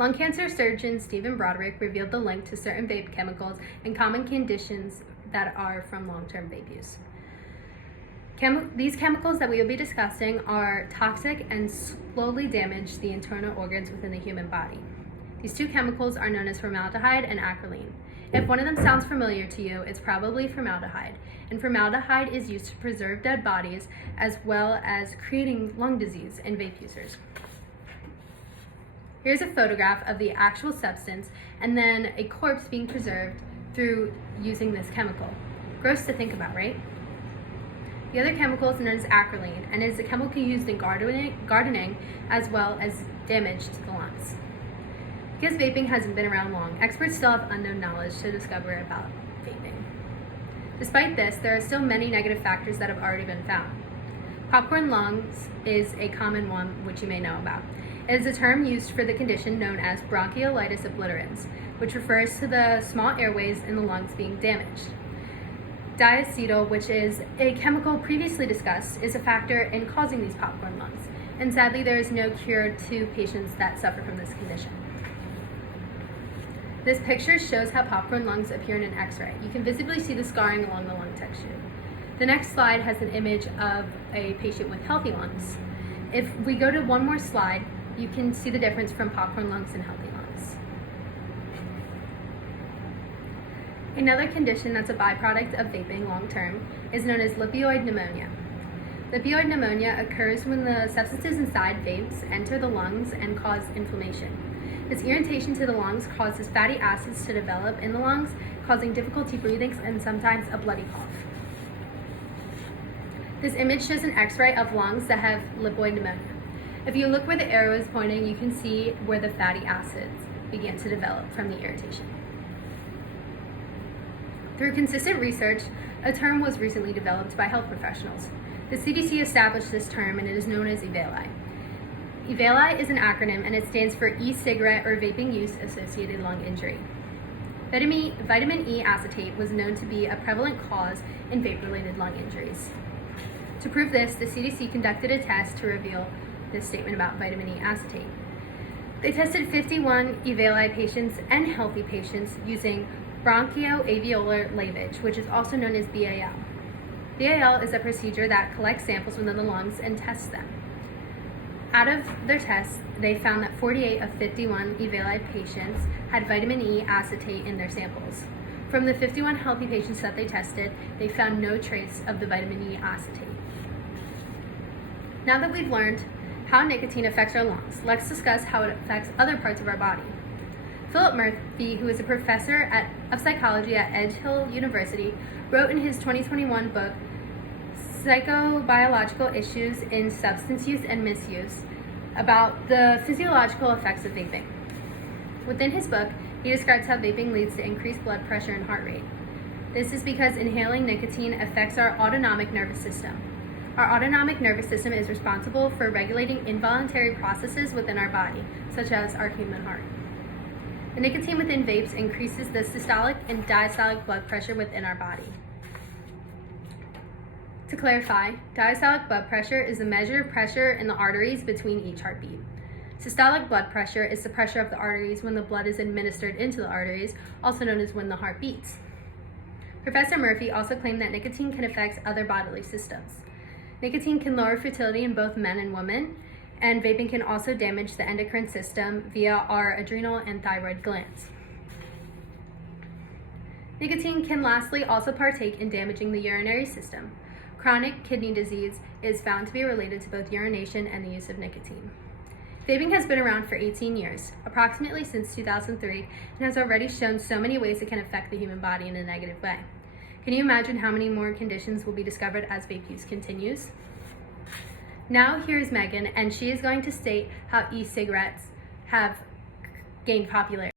Lung cancer surgeon Stephen Broderick revealed the link to certain vape chemicals and common conditions that are from long-term vape use. These chemicals that we will be discussing are toxic and slowly damage the internal organs within the human body. These two chemicals are known as formaldehyde and acrolein. If one of them sounds familiar to you, it's probably formaldehyde. And formaldehyde is used to preserve dead bodies as well as creating lung disease in vape users. Here's a photograph of the actual substance and then a corpse being preserved through using this chemical. Gross to think about, right? The other chemical is known as acrolein and is a chemical used in gardening as well as damage to the lungs. Because vaping hasn't been around long, experts still have unknown knowledge to discover about vaping. Despite this, there are still many negative factors that have already been found. Popcorn lungs is a common one which you may know about. It is a term used for the condition known as bronchiolitis obliterans, which refers to the small airways in the lungs being damaged. Diacetyl, which is a chemical previously discussed, is a factor in causing these popcorn lungs, and sadly there is no cure to patients that suffer from this condition. This picture shows how popcorn lungs appear in an X-ray. You can visibly see the scarring along the lung texture. The next slide has an image of a patient with healthy lungs. If we go to one more slide, you can see the difference from popcorn lungs and healthy lungs. Another condition that's a byproduct of vaping long-term is known as lipioid pneumonia. Lipioid pneumonia occurs when the substances inside vapes enter the lungs and cause inflammation. This irritation to the lungs causes fatty acids to develop in the lungs, causing difficulty breathing and sometimes a bloody cough. This image shows an X-ray of lungs that have lipioid pneumonia. If you look where the arrow is pointing, you can see where the fatty acids began to develop from the irritation. Through consistent research, a term was recently developed by health professionals. The CDC established this term and it is known as EVALI. EVALI is an acronym and it stands for e-cigarette or vaping use associated lung injury. Vitamin E acetate was known to be a prevalent cause in vape-related lung injuries. To prove this, the CDC conducted a test to reveal this statement about vitamin E acetate. They tested 51 EVALI patients and healthy patients using bronchoalveolar lavage, which is also known as BAL. BAL is a procedure that collects samples within the lungs and tests them. Out of their tests, they found that 48 of 51 EVALI patients had vitamin E acetate in their samples. From the 51 healthy patients that they tested, they found no trace of the vitamin E acetate. Now that we've learned how nicotine affects our lungs, let's discuss how it affects other parts of our body. Philip Murphy, who is a professor of psychology at Edge Hill University, wrote in his 2021 book, Psychobiological Issues in Substance Use and Misuse, about the physiological effects of vaping. Within his book, he describes how vaping leads to increased blood pressure and heart rate. This is because inhaling nicotine affects our autonomic nervous system. Our autonomic nervous system is responsible for regulating involuntary processes within our body, such as our human heart. The nicotine within vapes increases the systolic and diastolic blood pressure within our body. To clarify, diastolic blood pressure is the measure of pressure in the arteries between each heartbeat. Systolic blood pressure is the pressure of the arteries when the blood is administered into the arteries, also known as when the heart beats. Professor Murphy also claimed that nicotine can affect other bodily systems. Nicotine can lower fertility in both men and women, and vaping can also damage the endocrine system via our adrenal and thyroid glands. Nicotine can lastly also partake in damaging the urinary system. Chronic kidney disease is found to be related to both urination and the use of nicotine. Vaping has been around for 18 years, approximately since 2003, and has already shown so many ways it can affect the human body in a negative way. Can you imagine how many more conditions will be discovered as vape use continues? Now here's Megan, and she is going to state how e-cigarettes have gained popularity.